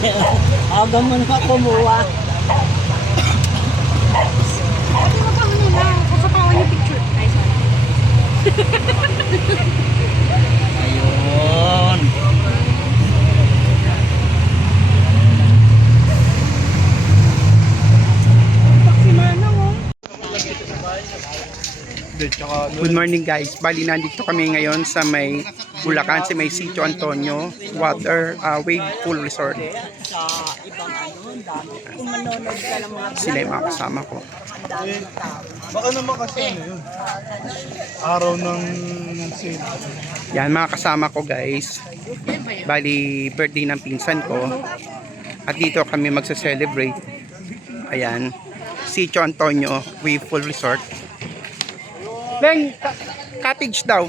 Aga mo na kumuha. Pati mo pa ano na, kasapawan yung picture. Ay, sorry. Ayun. Si Manong, oh. Good morning guys. Bali nandito kami ngayon sa may Bulacan, sa may Sitio Antonio Wave Pool Resort. Sa ibang ano, dami. Kung manonood ka ng mga Sila yung mga kasama ko. daming tao. Baka naman kasi ano yun, araw ng sale. Yan mga kasama ko guys. Bali birthday ng pinsan ko. At dito kami magsa-celebrate. Ayan. Sitio Antonio Wave Pool Resort. Leng, cottage daw.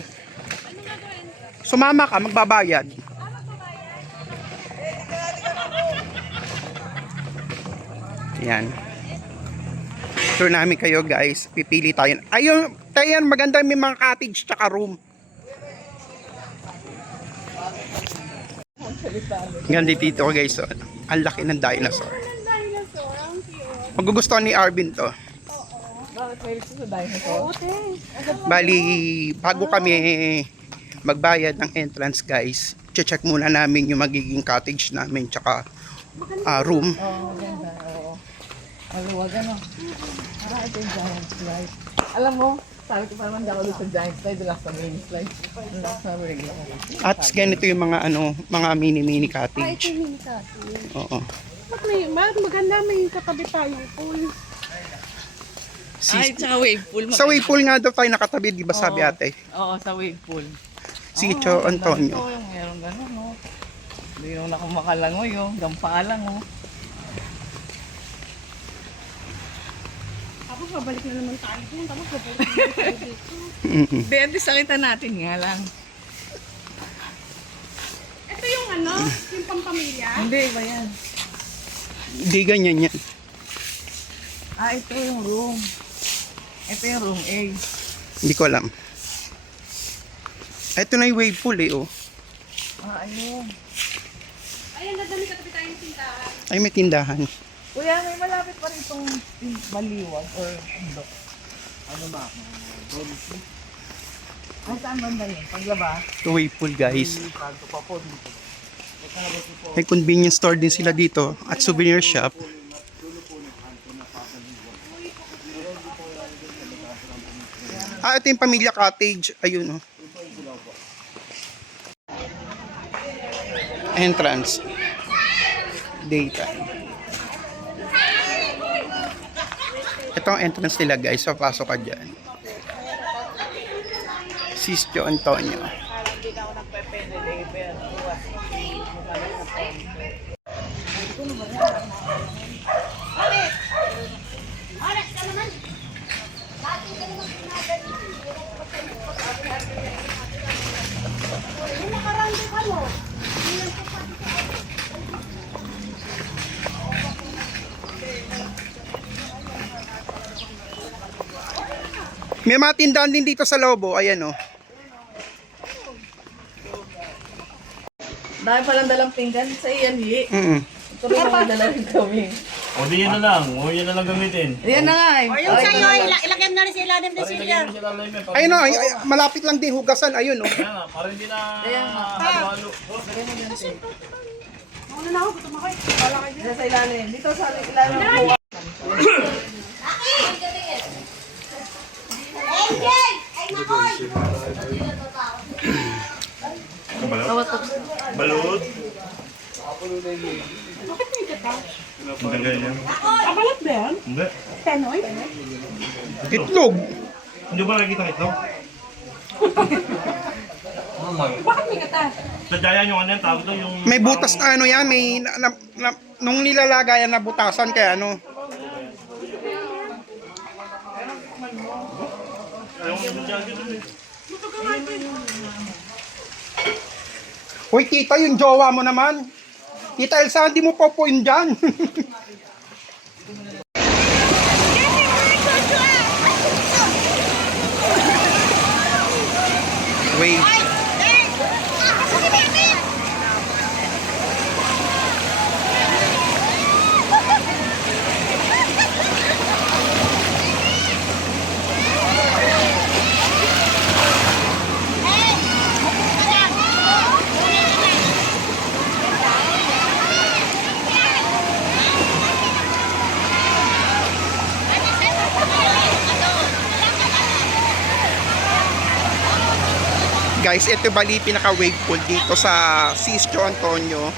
Sumama ka, magbabayad. Yan. Tour namin kayo guys. Pipili tayo. Ayun, tayo maganda, may mga cottage tsaka room. Ganda dito guys. Oh. Ang laki ng dinosaur. Magugustuhan ni Arvin to. Bali, bago kami magbayad ng entrance guys, check muna namin yung magiging cottage namin tsaka room. Maluwag ano. Para ito yung giant slide. Alam mo, sabi ko pa naman ako doon sa giant slide, wala sa main slide. Wala sa regular. At ganito yung mga ano, mga mini cottage. Oo. Maganda, may katabi tayong pool. Ay, tsaka wave pool. Sa wave pool nga daw tayo nakatabi, di ba sabi ate? Oo, sa wave pool. Sitio Antonio. Oo, yung meron gano'n, no. Hindi nung nakumakalangoy, oh. Gampa lang, oh. Tapos babalik na naman tayo dun. Tapos babalik na naman tayo dito. Bente, sakita natin nga lang. Ito yung ano, yung pampamilya. Hindi, ba yan? Di ganyan yan. Ah, ito yung room. Ito yung room A. Hindi ko alam. Ito na yung wave pool eh, oh. Ah, ayun. Ayan, nadami katabi tayong tindahan. Ay, may tindahan. Kuya, may malapit pa rin itong baliwag or bundok. Ano ba? Ay, saan banda yun? Paglaba? Ito wave pool guys. May convenience store din sila dito at souvenir shop. Ah, ito yung Pamilya Cottage. Ayun, oh. Entrance. Daytime. Ito ang entrance nila guys. So, pasok ka dyan. Sitio Antonio. Hindi na ako nagpe-penny pero May mga tindahan din dito sa loob, oh. Ayan, oh. dahil palang dalang pinggan sa iyan, hi. Ito rin ang dalawin kami. O di yan na lang, gamitin. Yan na nga eh. Yung sa'yo, ilagyan na rin sa ilalim ng silya. Ayun, oh. Malapit lang din hugasan. Ayun, oh. Para hindi na Ayan nga. halo-halo. Mauna na ako, gutom ako eh. Dito sa ilalim. Dito sa ilalim. Balut. Bakit may gata? Hindi ganyan. Abalat ba yan? Hindi. Tenoy? Itlog. Hindi ba nakikita ito? Bakit may gata? Sadyayan yung ano yan, tawag doon yung... May butas na ano yan. May, nung nilalagayan na butasan kaya ano. Ayaw ko sadyaan dito eh. Hoy, tita, yung jowa mo naman. Tita Elsa, hindi mo po yun dyan. Wait. Guys, ito bali pinaka-wave pool dito sa Sitio Antonio.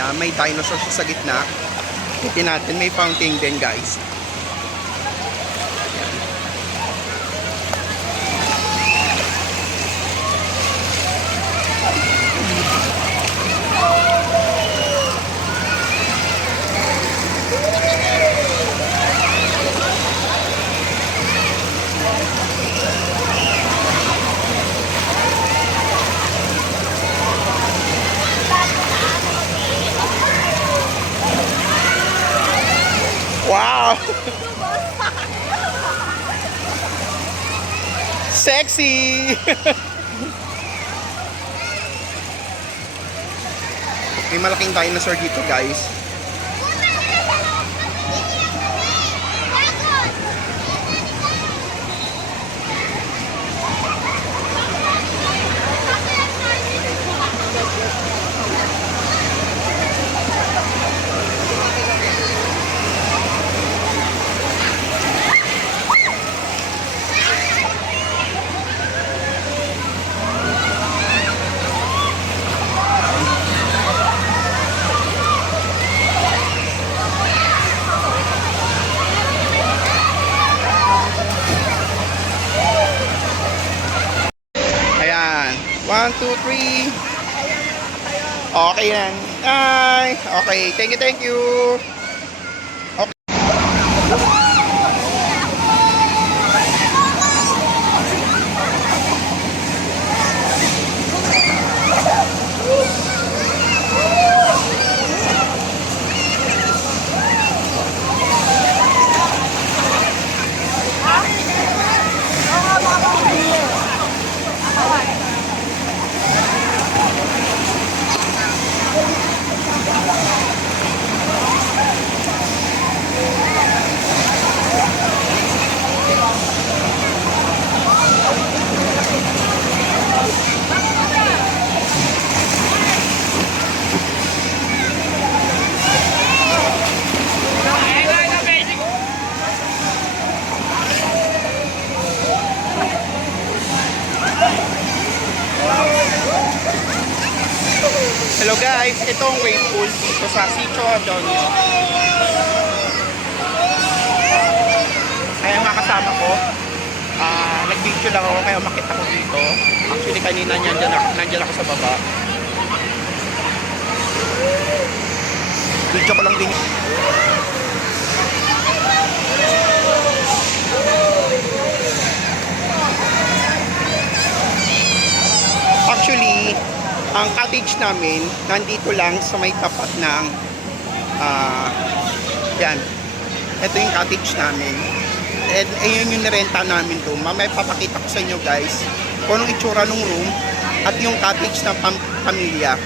Yan, may dinosaur sa gitna. Ito natin, may fountain din guys. Wow! Sexy! May malaking dinosaur dito guys. Ayan. 1, 2, 3. Okay yan. Ay, okay. Thank you, thank you. Okay. Hello guys, itong wave pool dito sa Sitio Antonio. Kaya mga kasama ko, nag-video lang ako kaya makita ko dito. Actually kanina nandiyan ako sa baba. Video ko lang din. Actually, ang cottage namin nandito lang sa may tapat ng yan. Ito yung cottage namin. And ayun yung nirenta namin doon. Mamaya papakita ko sa inyo guys kung anong itsura ng room at yung cottage ng pamilya.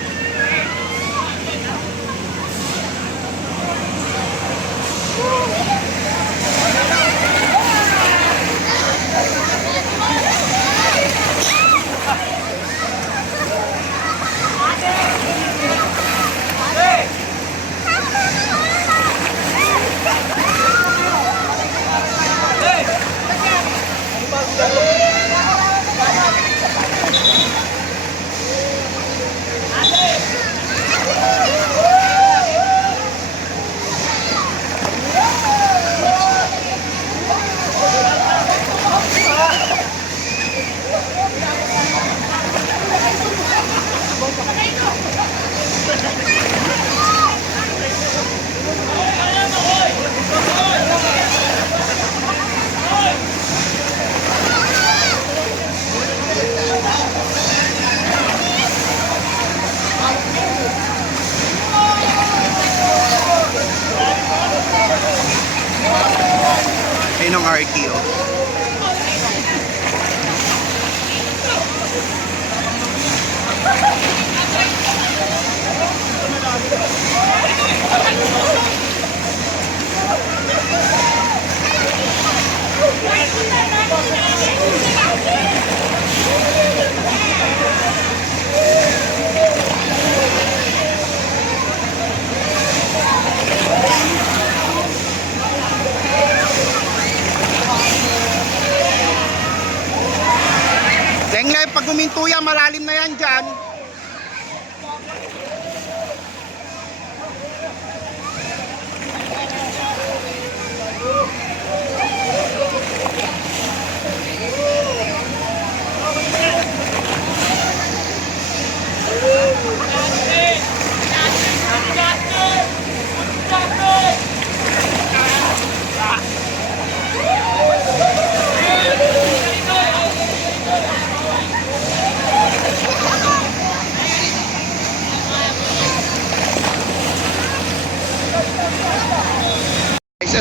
Ayun ang RTO.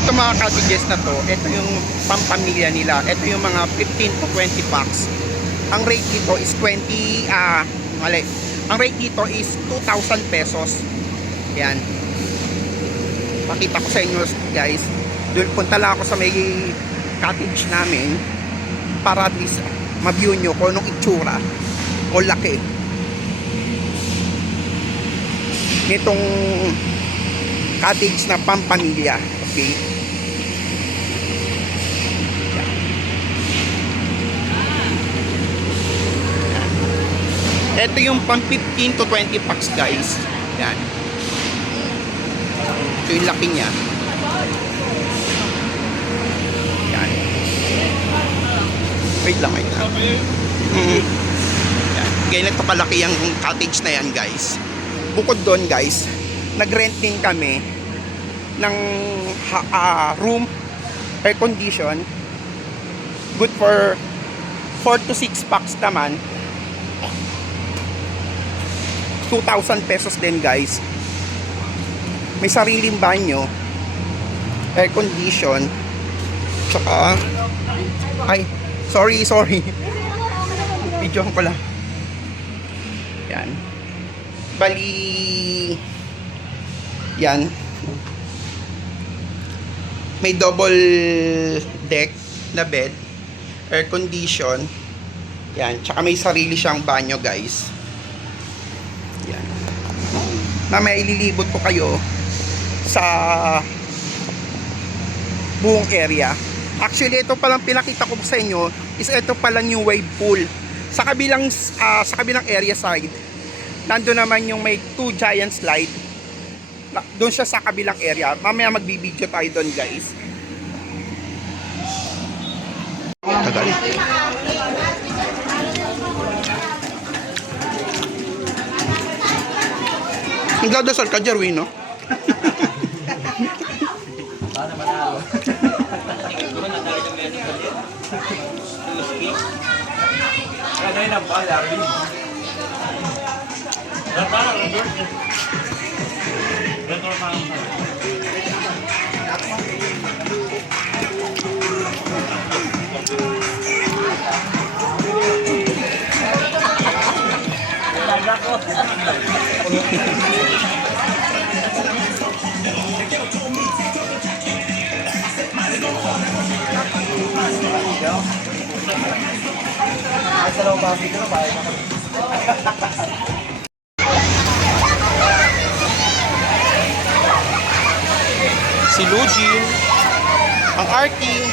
ito mga cottages na to, ito yung pampamilya nila. Ito yung mga 15 to 20 packs. Ang rate dito is ang rate dito is 2,000 pesos. Yan. Pakita ko sa inyo guys. Doon punta lang ako sa may cottage namin para at least ma-view nyo kung anong itsura o laki nitong cottage na pampamilya. Okay. Ito yung pang 15 to 20 packs guys. Yan. Ito yung laki niya. Yan. Wait lang. Yan. Ganyan ito kalaki yung cottage na yan guys. Bukod doon guys, nag-rent din kami ng room, air condition. Good for 4 to 6 packs naman. 2,000 pesos din guys. May sariling banyo, air condition, tsaka sorry video ko lang. Yan, bali yan, may double deck na bed, air condition, yan, tsaka may sarili siyang banyo guys. Yan. Mamaya ililibot ko kayo sa buong area. Actually, ito palang pinakita ko sa inyo is ito palang yung wave pool. Sa kabilang area side, nandoon naman yung may 2 giant slide. Doon siya sa kabilang area. Mamaya magbibideo tayo doon guys. Tagal. Nagdadasal ka, Jerwin, no? Sana manalo. Ano yun ang bala, Arvin? Si Lugin, ang Arky.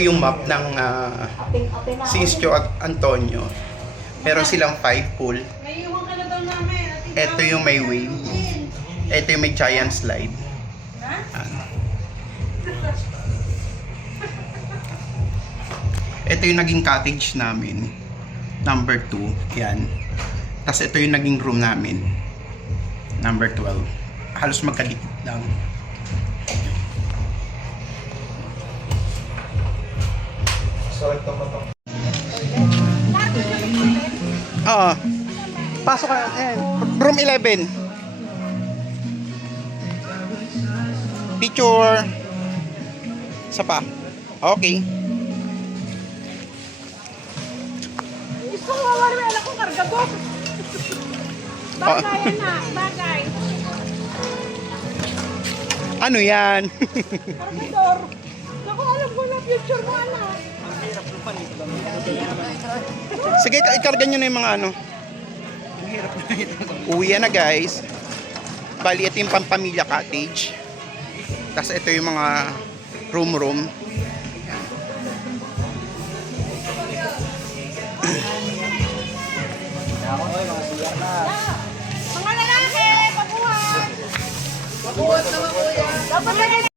yung map ng Sinstio at Antonio. Meron silang 5 pool. Ito yung may wave. Ito yung may giant slide. Ito yung naging cottage namin. Number 2. Yan. Tapos ito yung naging room namin. Number 12. Halos magkadikit lang. Oo. Pasok ka. Ayan. Room 11. Picture. Isa pa. Okay. Gusto ko wala ko kargabok. Bagay na, bagay. Ano yan? Kargador. Naku, alam ko na future mo, anak. Sige, ikarga nyo na yung mga ano. Uwi na guys. Bali, ito yung pampamilya cottage. Tapos ito yung mga room. Mga lalaki, pabuhat. Pabuhat naman kuya. Dapat na